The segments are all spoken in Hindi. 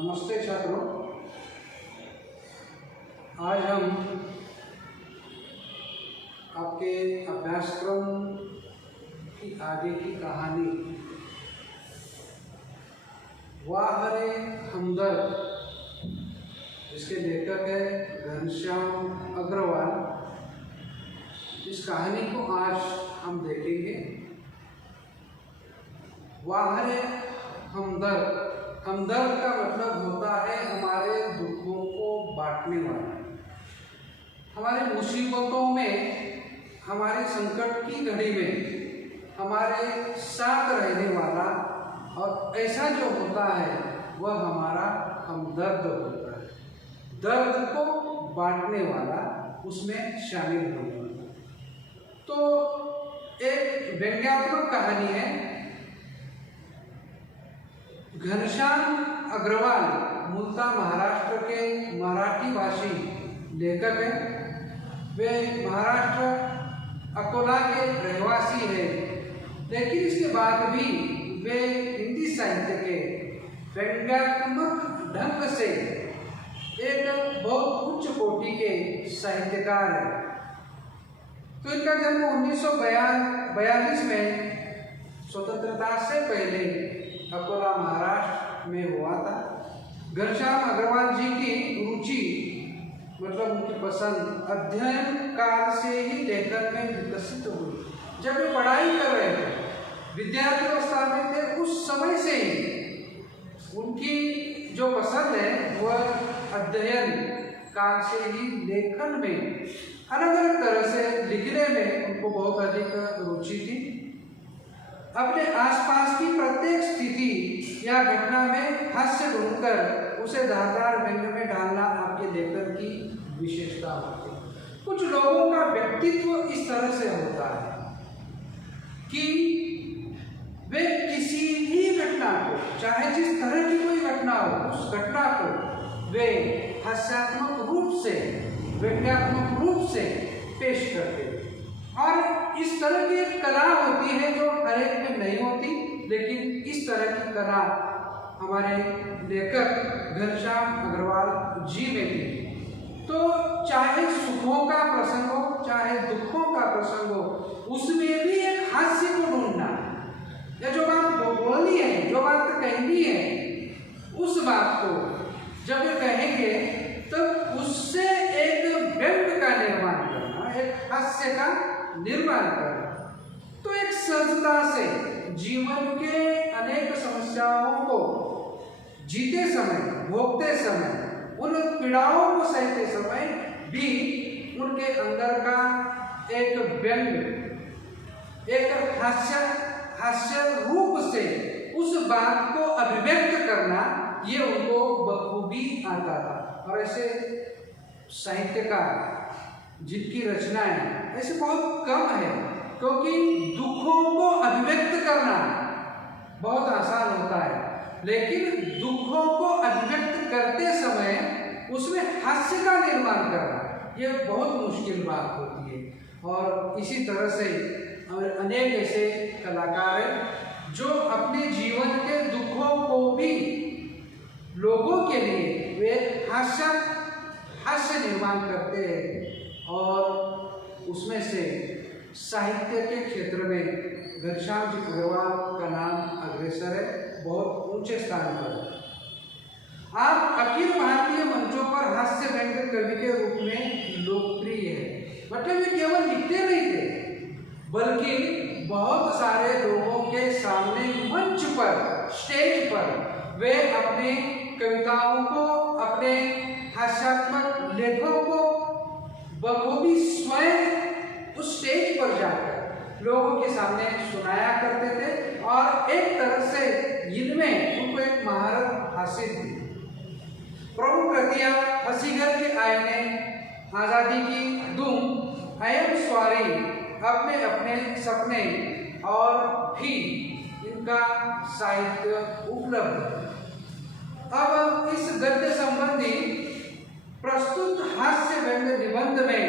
नमस्ते छात्रों, आज हम आपके अभ्यासक्रम की आगे की कहानी वाह रे हमदर्द, जिसके लेखक है घनश्याम अग्रवाल, इस कहानी को आज हम देखेंगे। वाह रे हमदर्द, हमदर्द का मतलब होता है हमारे दुखों को बांटने वाला, हमारे मुसीबतों में, हमारे संकट की घड़ी में हमारे साथ रहने वाला, और ऐसा जो होता है वह हमारा हमदर्द होता है। दर्द को बांटने वाला, उसमें शामिल होने वाला। तो एक व्यंग्यात्मक कहानी है। घनश्याम अग्रवाल मूलतः महाराष्ट्र के मराठी भाषी लेखक हैं। वे महाराष्ट्र अकोला के रहवासी हैं, लेकिन इसके बाद भी वे हिंदी साहित्य के व्यंग्यात्मक ढंग से एक बहुत उच्च कोटि के साहित्यकार हैं। तो इनका जन्म 1942 में स्वतंत्रता से पहले अकोला महाराष्ट्र में हुआ था। घनश्याम अग्रवाल जी की रुचि, मतलब उनकी पसंद, अध्ययन काल से ही लेखन में विकसित हुई। जब वे पढ़ाई कर रहे थे, विद्यार्थी अवस्था में थे, उस समय से ही उनकी जो पसंद है वह अध्ययन काल से ही लेखन में, अलग अलग तरह से लिखने में उनको बहुत अधिक रुचि थी। अपने आसपास की प्रत्येक स्थिति या घटना में हास्य ढूंढकर उसे धारदार व्यंग्य में डालना आपके लेखन की विशेषता होती है। कुछ लोगों का व्यक्तित्व इस तरह से होता है कि वे किसी भी घटना को, चाहे जिस तरह की कोई घटना हो, उस घटना को वे हास्यात्मक रूप से, व्यंग्यात्मक रूप से पेश करते हैं। और इस तरह की एक कला होती है जो हर एक में नहीं होती, लेकिन इस तरह की कला हमारे लेखक घनश्याम अग्रवाल जी में थी। तो चाहे सुखों का प्रसंग हो, चाहे दुखों का प्रसंग हो, उसमें भी एक हास्य को ढूंढना, या जो बात बोलनी है, जो बात कहनी है, उस बात को जब वे कहेंगे तब उससे एक व्यंग्य का निर्माण करना, एक हास्य का निर्माण करना। तो एक सहजता से जीवन के अनेक समस्याओं को जीते समय, भोगते समय, उन पीड़ाओं को सहते समय भी उनके अंदर का एक व्यंग्य, एक हास्य रूप से उस बात को अभिव्यक्त करना, ये उनको बखूबी आता था। और ऐसे साहित्यकार जिनकी रचनाएं ऐसे बहुत कम है, क्योंकि दुखों को अभिव्यक्त करना बहुत आसान होता है, लेकिन दुखों को अभिव्यक्त करते समय उसमें हास्य का निर्माण करना ये बहुत मुश्किल बात होती है। और इसी तरह से अनेक ऐसे कलाकार हैं जो अपने जीवन के दुखों को भी लोगों के लिए वे हास्य निर्माण करते हैं। और उसमें से साहित्य के क्षेत्र में घनश्याम जी अग्रवाल का नाम अग्रसर है, बहुत ऊंचे स्थान पर है। आप अखिल भारतीय मंचों पर हास्य व्यंग्य कवि के रूप में लोकप्रिय है। मतलब वे केवल लिखते नहीं थे, बल्कि बहुत सारे लोगों के सामने मंच पर, स्टेज पर वे अपने कविताओं को, अपने हास्यात्मक लेखों को बखूबी स्वयं उस स्टेज पर जाकर लोगों के सामने सुनाया करते थे। और एक तरह से इनमें उनको एक महारत हासिल थी। प्रमुख कृतियां हसीघर के आईने, आजादी की धूम, अयम स्वारी, अपने अपने सपने, और भी इनका साहित्य उपलब्ध है। अब इस गद्य संबंधी प्रस्तुत हास्य व्यंग्य निबंध में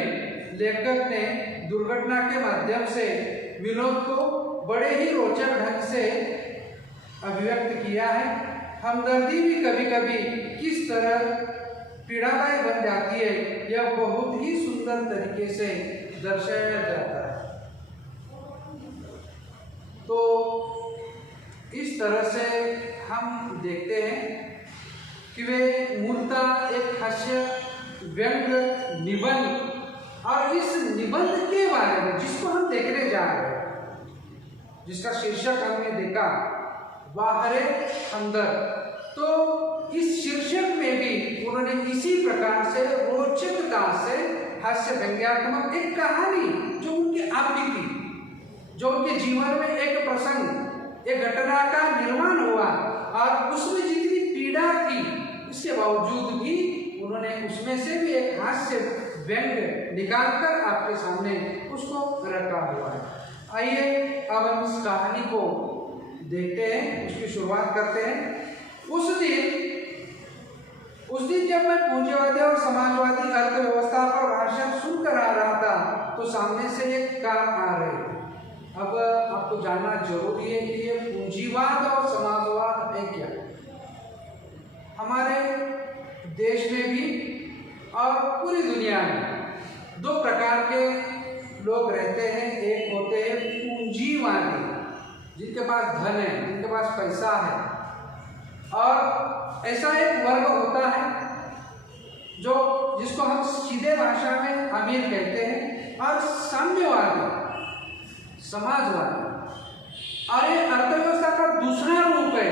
लेखक ने दुर्घटना के माध्यम से विनोद को बड़े ही रोचक ढंग से अभिव्यक्त किया है। हमदर्दी भी कभी कभी किस तरह पीड़ादायी बन जाती है, यह बहुत ही सुंदर तरीके से दर्शाया जाता है। तो इस तरह से हम देखते हैं कि वे मूलतः एक हास्य व्यंग निबंध, और इस निबंध के बारे में जिसको हम देखने जा रहे हैं, जिसका शीर्षक हमने देखा बाहरे अंदर, तो इस शीर्षक में भी उन्होंने इसी प्रकार से रोचकता से हास्य व्यंग्यात्मक एक कहानी जो उनकी आप बीती, जो उनके जीवन में एक प्रसंग, एक घटना का निर्माण हुआ और उसमें जितनी पीड़ा थी, इसके बावजूद भी उन्होंने उसमें से भी एक हास्य व्यंग निकालकर आपके सामने उसको रखा हुआ है। आइए अब हम इस कहानी को देखते हैं, उसकी शुरुआत करते हैं। उस दिन जब मैं पूंजीवादी और समाजवादी अर्थव्यवस्था पर भाषण सुनकर आ रहा था, तो सामने से एक कार आ रही। अब आपको जानना जरूरी है कि ये पूंजीवाद और समाजवाद है क्या। हमारे देश में भी और पूरी दुनिया में दो प्रकार के लोग रहते हैं। एक होते हैं पूंजीवादी, जिनके पास धन है, जिनके पास पैसा है, और ऐसा एक वर्ग होता है जो जिसको हम सीधे भाषा में अमीर कहते हैं, और साम्यवादी, समाजवादी। और ये अर्थव्यवस्था का दूसरा रूप है,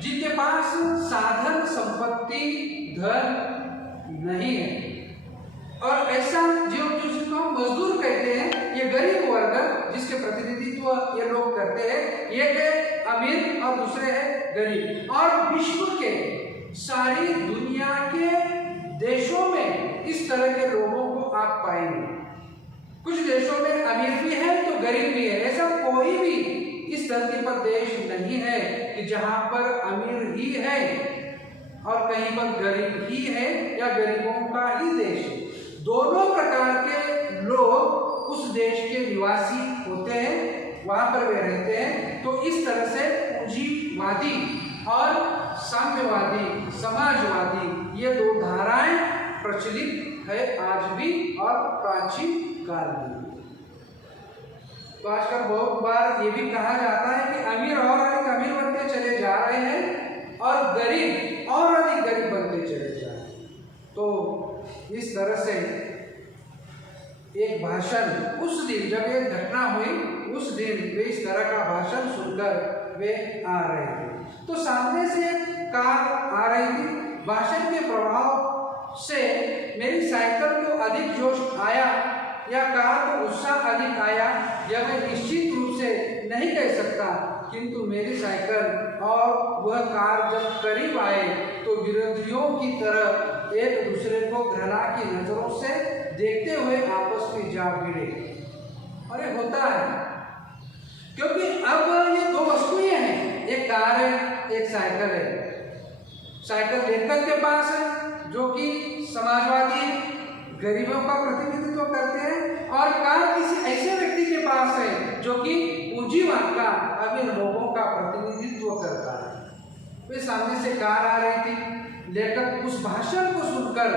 जिनके पास साधन संपत्ति धन नहीं है, और ऐसा जिसको हम मजदूर कहते हैं, ये गरीब वर्ग जिसके प्रतिनिधित्व ये लोग करते हैं। एक है अमीर और दूसरे है गरीब। और विश्व के सारी दुनिया के देशों में इस तरह के लोगों को आप पाएंगे। कुछ देशों में अमीर भी है तो गरीब भी है। ऐसा कोई भी इस धरती पर देश नहीं है कि जहां पर अमीर ही है और कहीं पर गरीब ही है, या गरीबों का ही देश है। दोनों प्रकार के लोग उस देश के निवासी होते हैं, वहां पर वे रहते हैं। तो इस तरह से पूंजीवादी और साम्यवादी, समाजवादी, ये दो धाराएं प्रचलित है आज भी और प्राचीन काल में। तो आजकल बहुत बार ये भी कहा जाता है कि अमीर और अधिक अमीर बनते चले जा रहे हैं और गरीब और अधिक गरीब बनते चले जा रहे हैं। तो इस तरह से एक भाषण उस दिन जब ये घटना हुई, उस दिन वे इस तरह का भाषण सुनकर वे आ रहे थे। तो सामने से एक कार आ रही थी। भाषण के प्रभाव से मेरी साइकिल को अधिक जोश आया या कार को उत्साह अधिक आया, यह मैं निश्चित रूप से नहीं कह सकता, किंतु मेरी साइकिल और वह कार जब करीब आए तो विरोधियों की तरह एक दूसरे को घृणा की नजरों से देखते हुए आपस में जा भिड़े। और ये होता है क्योंकि अब ये दो वस्तुएं हैं, एक कार है, एक साइकिल है। साइकिल लेखक के पास है जो कि समाजवादी है, गरीबों का प्रतिनिधित्व करते हैं, और कार किसी ऐसे व्यक्ति के पास है जो कि पूंजीवाद का, अमीर लोगों का प्रतिनिधित्व करता है। वे सामने से कार आ रही थी। लेखक उस भाषण को सुनकर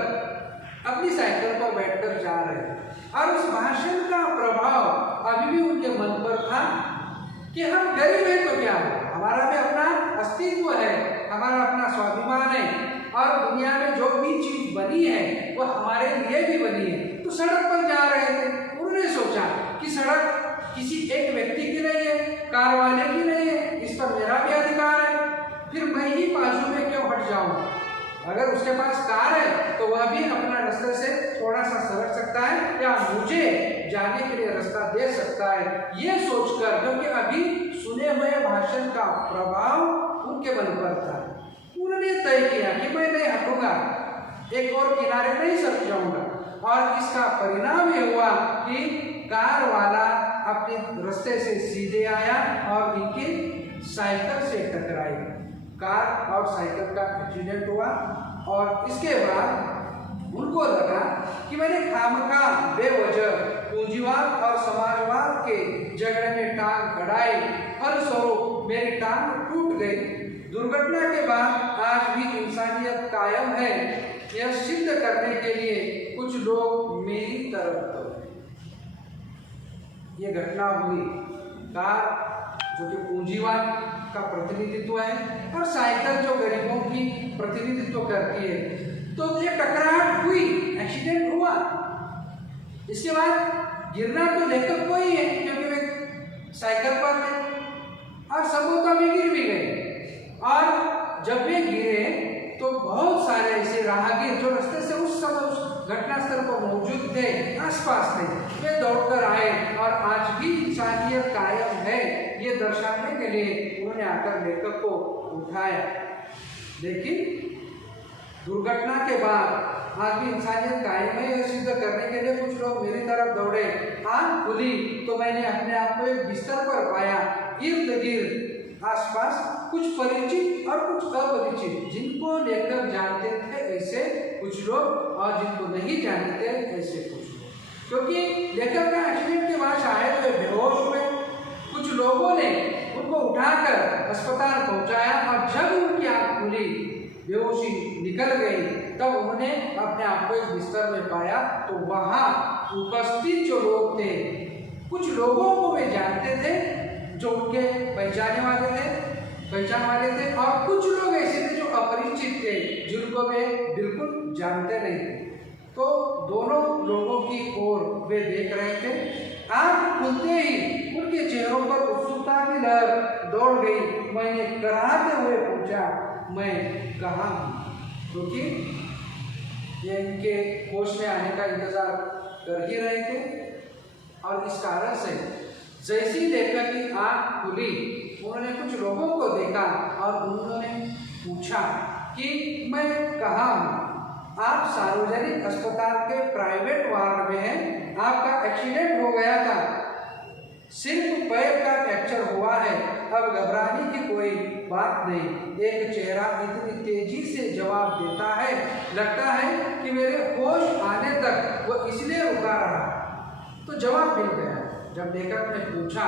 अपनी साइकिल पर बैठकर जा रहे हैं, और उस भाषण का प्रभाव अभी भी उनके मन पर था कि हम गरीब हैं तो क्या है, हमारा भी अपना अस्तित्व है, हमारा अपना स्वाभिमान है, और दुनिया में जो भी चीज बनी है वो हमारे लिए भी बनी है। तो सड़क पर जा रहे थे, उन्होंने सोचा कि सड़क किसी एक व्यक्ति की नहीं है, कार वाले की नहीं है, इस पर मेरा भी अधिकार है, फिर मैं ही बाजू में क्यों हट जाऊं। अगर उसके पास कार है तो वह भी अपना रास्ते से थोड़ा सा सरक सकता है या मुझे जाने के लिए रास्ता दे सकता है। ये सोचकर, क्योंकि अभी सुने हुए भाषण का प्रभाव उनके मन पर था, उन्होंने तय किया कि मैं नहीं हटूंगा, एक और किनारे नहीं सरक जाऊंगा। और इसका परिणाम ये हुआ कि कार वाला अपने रास्ते से सीधे आया और इनकी साइकिल से टकराई। कार और साइकिल का एक्सीडेंट हुआ, और इसके बाद उनको लगा कि मैंने खामखा बेवजह पूंजीवाद और समाजवाद के झगड़े में टांग अड़ाई, फलस्वरूप मेरी टांग टूट गई। दुर्घटना के बाद आज भी इंसानियत कायम है, यह सिद्ध करने के लिए कुछ लोग मेरी तरफ तो ये घटना हुई। कार जो कि पूंजीवाद का प्रतिनिधित्व है और साइकिल जो गरीबों की प्रतिनिधित्व करती है, तो ये टकराहट हुई, एक्सीडेंट हुआ। इसके बाद गिरना तो लेखक को ही है, क्योंकि वे साइकिल पर थे और सबूता में गिर भी गए। और जब वे गिरे तो बहुत सारे ऐसे राहगीर जो रास्ते से उस समय उस घटना स्थल पर मौजूद थे, आसपास थे, वे दौड़कर आए और आज भी इंसानियत कायम है, ये दर्शाने के लिए उन्होंने आकर लेखक को उठाया। लेकिन दुर्घटना के बाद आज भी इंसानियत कायम है, यह सिद्ध करने के लिए कुछ लोग मेरी तरफ दौड़े। आँख खुली तो मैंने अपने आप को एक बिस्तर पर पाया। इर्द गिर्द आसपास कुछ परिचित और कुछ अपरिचित, जिनको लेखक जानते थे ऐसे कुछ लोग और जिनको नहीं जानते थे ऐसे कुछ लोग, क्योंकि लेखक का एक्सीडेंट के बाद शायद वे बेहोश हुए। कुछ लोगों ने उनको उठाकर अस्पताल पहुंचाया और जब उनकी आँख खुली, बेहोशी निकल गई, तब उन्होंने अपने आप को इस बिस्तर में पाया। तो वहाँ उपस्थित जो लोग थे, कुछ लोगों को वे जानते थे जो उनके पहचान वाले थे और कुछ लोग ऐसे थे जो अपरिचित थे, जिनको वे बिल्कुल जानते नहीं थे। तो दोनों लोगों की ओर वे देख रहे थे। आँख खुलते ही उनके चेहरों पर उत्सुकता की लहर दौड़ गई। मैंने कराहते हुए पूछा, मैं कहाँ हूँ? क्योंकि ये इनके होश में आने का इंतजार कर ही रहे थे। और इस कारण से जैसी लेखक की आँख खुली, उन्होंने कुछ लोगों को देखा और उन्होंने पूछा कि मैं कहाँ हूँ? आप सार्वजनिक अस्पताल के प्राइवेट वार्ड में हैं, आपका एक्सीडेंट हो गया था, सिर्फ पैर का फ्रैक्चर हुआ है, अब घबराने की कोई बात नहीं। एक चेहरा इतनी तेजी से जवाब देता है, लगता है कि मेरे होश आने तक वो इसलिए रुका रहा। तो जवाब मिल गया। जब लेखक ने पूछा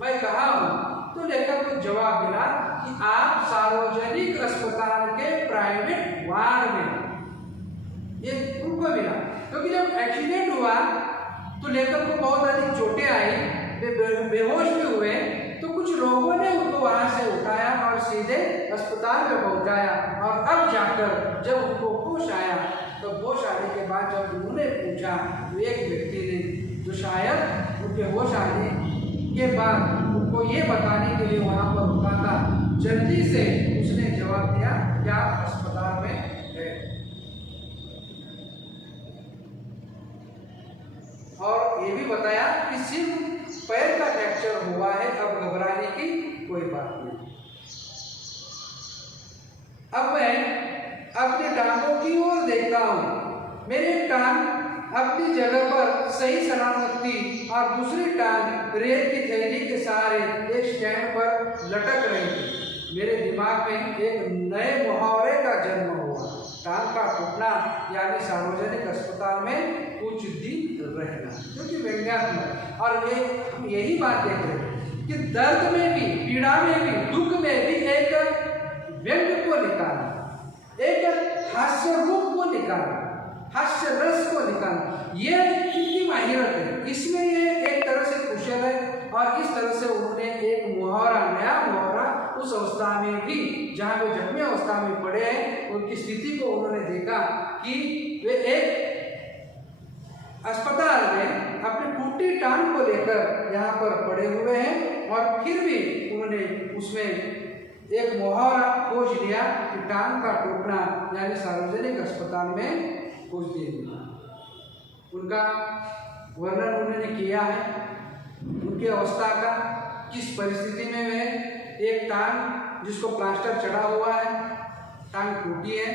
मैं कहाँ हूँ, तो लेखक को जवाब मिला कि आप सार्वजनिक अस्पताल के प्राइवेट वार्ड में। ये उनको मिला, क्योंकि जब एक्सीडेंट हुआ तो लेखक को बहुत अधिक चोटें आई, वे बेहोश भी हुए। तो कुछ लोगों ने उनको वहाँ से उठाया और सीधे अस्पताल में पहुँचाया। और अब जाकर जब उनको होश आया, तो होश आने के बाद जब उन्होंने पूछा, तो एक व्यक्ति ने जो शायद उनके होश आने के बाद उनको ये बताने के लिए वहाँ पर रुका था, जल्दी से उसने जवाब दिया कि आप अस्पताल में है। और ये भी बताया कि सिर्फ पैर का फ्रैक्चर हुआ है, अब घबराने की कोई बात नहीं। अब मैं अपनी टांगों की ओर देखता हूँ। मेरी टांग अपनी जगह पर सही सलामत थी और दूसरी टांग रेत की थैली के सहारे एक स्टैंड पर लटक रही थी। मेरे दिमाग में एक नए मुहावरे का जन्म हुआ, टांग का टूटना यानी सार्वजनिक अस्पताल में कुछ दिन रहना, क्योंकि व्यंग्यात्मक। और ये हम यही बात देख रहे हैं कि दर्द में भी, पीड़ा में भी, दुख में भी एक व्यंग्य को निकालना, एक हास्य रूप को निकालना, हास्य रस को निकालना, ये इनकी माहिरत है। इसमें ये एक तरह से कुशल है। और इस तरह से उन्होंने एक मुहावरा, नया मुहावरा उस अवस्था में भी जहाँ वे जख्मी अवस्था में पड़े हैं, उनकी स्थिति को उन्होंने देखा कि वे एक अस्पताल में अपनी टूटी टांग को लेकर यहाँ पर पड़े हुए हैं। और फिर भी उन्होंने उसमें एक मुहावरा खोज लिया कि टांग का टूटना यानी सार्वजनिक अस्पताल में कुछ दिन। उनका वर्णन उन्होंने किया है उनकी अवस्था का, किस परिस्थिति में वे, एक टांग जिसको प्लास्टर चढ़ा हुआ है, टांग टूटी है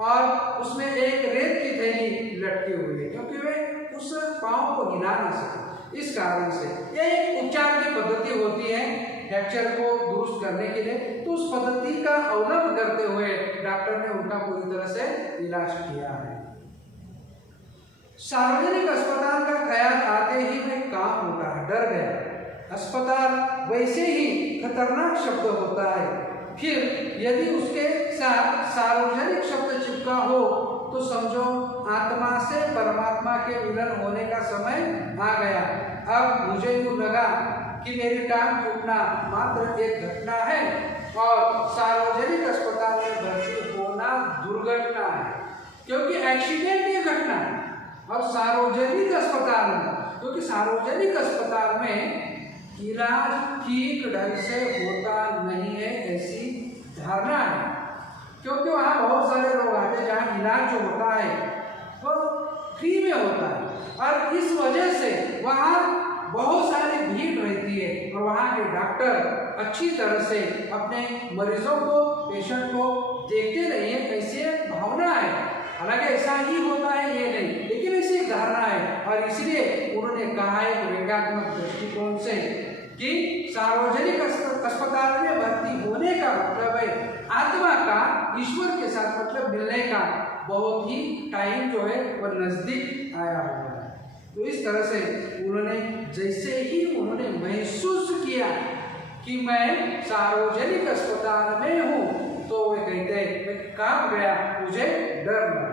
और उसमें एक रेत की थैली लटकी हुई है, क्योंकि वे उस पाँव को हिला ना सके। इस कारण से यह एक उपचार की पद्धति होती है फ्रैक्चर को दुरुस्त करने के लिए। तो उस पद्धति का अवलंबन करते हुए डॉक्टर ने उनका पूरी तरह से इलाज किया है। सार्वजनिक अस्पताल का ख्याल आते ही मैं काम उठा, डर गया। अस्पताल वैसे ही खतरनाक शब्द होता है, फिर यदि उसके साथ सार्वजनिक शब्द चिपका हो तो समझो आत्मा से परमात्मा के मिलन होने का समय आ गया। अब मुझे यूँ लगा कि मेरी टांग टूटना मात्र एक घटना है और सार्वजनिक अस्पताल में भर्ती होना दुर्घटना है, क्योंकि एक्सीडेंट ये घटना है। और सार्वजनिक अस्पताल में, क्योंकि सार्वजनिक अस्पताल में इलाज ठीक ढंग से होता नहीं है, ऐसी धारणा है। क्योंकि वहाँ बहुत सारे लोग आते हैं जहाँ इलाज जो होता है वो फ्री में होता है और इस वजह से वहाँ बहुत सारी भीड़ रहती है और वहाँ के डॉक्टर अच्छी तरह से अपने मरीजों को, पेशेंट को देखते नहीं है, ऐसी भावना है। हालांकि ऐसा ही होता है ये नहीं, लेकिन ऐसी एक धारणा है और इसलिए उन्होंने कहा एक व्यंग्यात्मक दृष्टिकोण से कि सार्वजनिक अस्पताल में भर्ती होने का मतलब है आत्मा का ईश्वर के साथ मतलब मिलने का बहुत ही टाइम जो है वह नजदीक आया हुआ है। तो इस तरह से उन्होंने जैसे ही उन्होंने महसूस किया कि मैं सार्वजनिक अस्पताल में हूँ तो वे कहते हैं मैं कांप गया, मुझे डर लगा।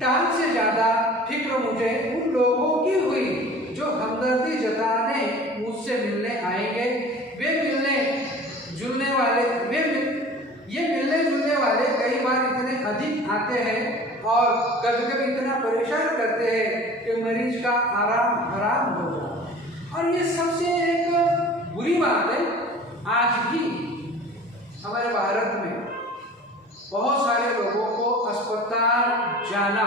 टांग से ज्यादा फिक्र मुझे उन लोगों की हुई जो हमदर्दी जताने मुझसे मिलने आएंगे। ये मिलने जुलने वाले कई बार इतने अधिक आते हैं और कभी-कभी इतना परेशान करते हैं कि मरीज का आराम हराम हो जाए। और ये सबसे एक बुरी बात है, आज भी हमारे भारत में बहुत सारे लोगों को अस्पताल जाना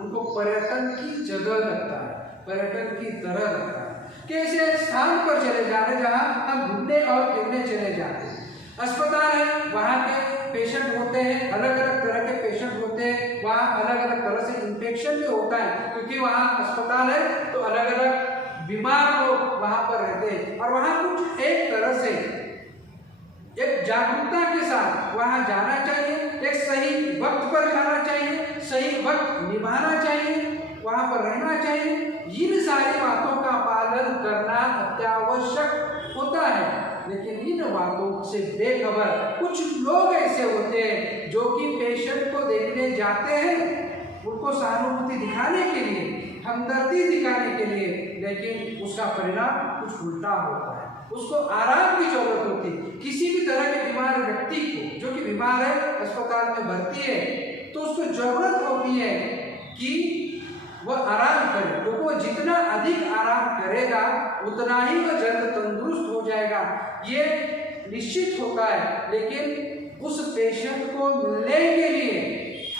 उनको पर्यटन की जगह लगता है, पर्यटन की तरह लगता है कि ऐसे स्थान पर चले जाने जहाँ हम घूमने और फिरने चले जाते हैं। अस्पताल है, वहाँ के पेशेंट होते हैं, अलग अलग तरह के पेशेंट होते हैं, वहाँ अलग अलग तरह से इन्फेक्शन भी होता है क्योंकि वहाँ अस्पताल है तो अलग अलग बीमार लोग वहाँ पर रहते हैं। और वहाँ कुछ एक तरह से एक जागरूकता के साथ वहाँ जाना चाहिए, एक सही वक्त पर जाना चाहिए, सही वक्त निभाना चाहिए, वहाँ पर रहना चाहिए। इन सारी बातों का पालन करना अत्यावश्यक होता है, लेकिन इन बातों से बेखबर कुछ लोग ऐसे होते हैं जो कि पेशेंट को देखने जाते हैं, उनको सहानुभूति दिखाने के लिए, हमदर्दी दिखाने के लिए, लेकिन उसका परिणाम कुछ उल्टा होता है। उसको आराम की जरूरत होती है। किसी भी तरह के बीमार व्यक्ति को जो कि बीमार है, अस्पताल में भर्ती है, तो उसको जरूरत होती है कि वह आराम करे, क्योंकि वह जितना अधिक आराम करेगा उतना ही वह जल्द तंदुरुस्त हो जाएगा, ये निश्चित होता है। लेकिन उस पेशेंट को मिलने के लिए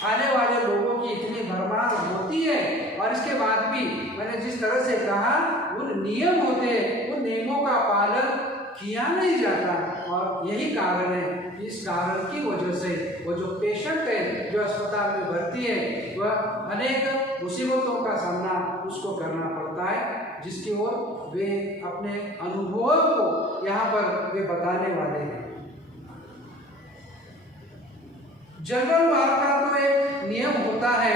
आने वाले लोगों की इतनी भरमार होती है और इसके बाद भी मैंने जिस तरह से कहा उन नियम होते हैं, उन नियमों का पालन किया नहीं जाता और यही कारण है। इस कारण की वजह से वो जो पेशेंट है जो अस्पताल में भर्ती है वह अनेक मुसीबतों का सामना उसको करना पड़ता है, जिसकी ओर वे अपने अनुभवों को यहाँ पर वे बताने वाले हैं। जनरल वार्ड का तो एक नियम होता है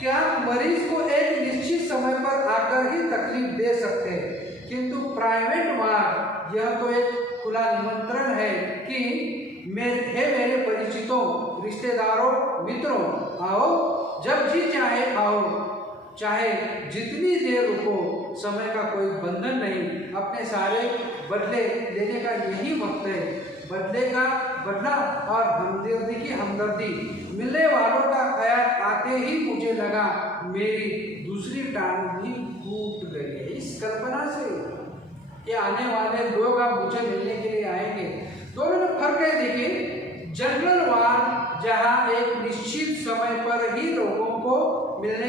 कि आप मरीज को एक निश्चित समय पर आकर ही तकलीफ दे सकते हैं, किंतु प्राइवेट वार्ड यह तो एक खुला निमंत्रण है कि मेरे परिचितों, रिश्तेदारों, मित्रों, आओ, जब जी चाहे आओ, चाहे जितनी देर रुको, समय का कोई बंधन नहीं, अपने सारे बदले लेने का यही वक्त है। बदले का बदला और हमदर्दी की हमदर्दी। मिलने वालों का ख्याल आते ही मुझे लगा मेरी दूसरी टांग भी टूट गई है। इस कल्पना से कि आने वाले लोग अब मुझे मिलने के लिए आएंगे, दोनों में फर्क है। देखिए, जनरल वार्ड जहाँ एक निश्चित समय पर ही लोगों को मिलने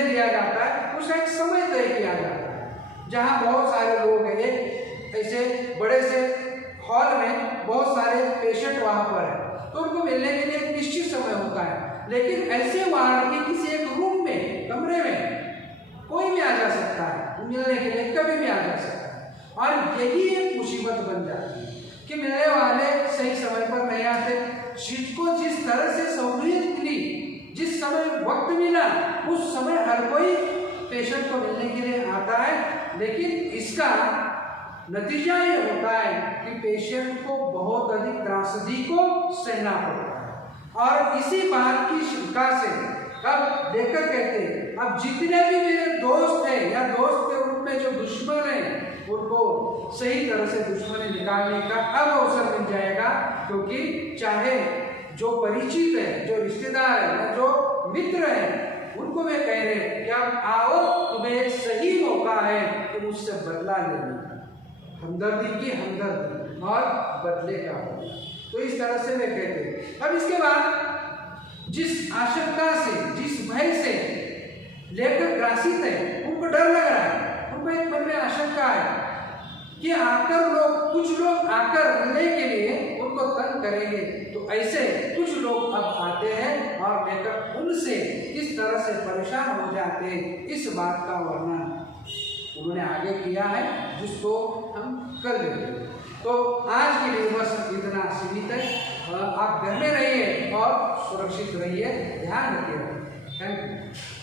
दिया जाता है, उसका एक समय तय किया जाता है। जहाँ बहुत सारे लोग हैं, ऐसे बड़े से हॉल में बहुत सारे पेशेंट वहाँ पर है, तो उनको मिलने के लिए एक निश्चित समय होता है। लेकिन ऐसे वार्ड के किसी एक रूम में, कमरे में कोई भी आ जा सकता है मिलने के लिए, कभी भी आ जा सकता है। और यही एक मुसीबत बन जाती है कि मिलने वाले सही समय पर नहीं आते। जिसको जिस तरह से सहूलियत मिली, जिस समय वक्त मिला, उस समय हर कोई पेशेंट को मिलने के लिए आता है, लेकिन इसका नतीजा ये होता है कि पेशेंट को बहुत अधिक त्रासदी को सहना पड़ता है। और इसी बात की शंका से अब लेखक कहते हैं अब जितने भी मेरे दोस्त हैं या दोस्त के रूप में जो दुश्मन हैं उनको सही तरह से दुश्मनी निकालने का अब अवसर मिल जाएगा, क्योंकि चाहे जो परिचित है, जो रिश्तेदार है या जो मित्र है, उनको वे कह रहे हैं कि अब आओ, तुम्हें सही मौका है कि मुझसे बदला लेने का, हमदर्दी की हमदर्दी और बदले का होगा। तो इस तरह से वे कहते हैं। अब इसके बाद जिस आशंका से, जिस भय से लेखक ग्रासित है, उनको डर लग रहा है, उनको एक मन में आशंका है कि आकर लोग, कुछ लोग आकर मिलने के लिए उनको तंग करेंगे। तो ऐसे कुछ लोग अब आते हैं और लेखक उनसे किस तरह से परेशान हो जाते हैं, इस बात का वर्णन उन्होंने आगे किया है, जिसको हम कर देते हैं। तो आज के लिए बस इतना सीमित है। आप घर में रहिए और सुरक्षित रहिए, ध्यान रखिए। Thank you.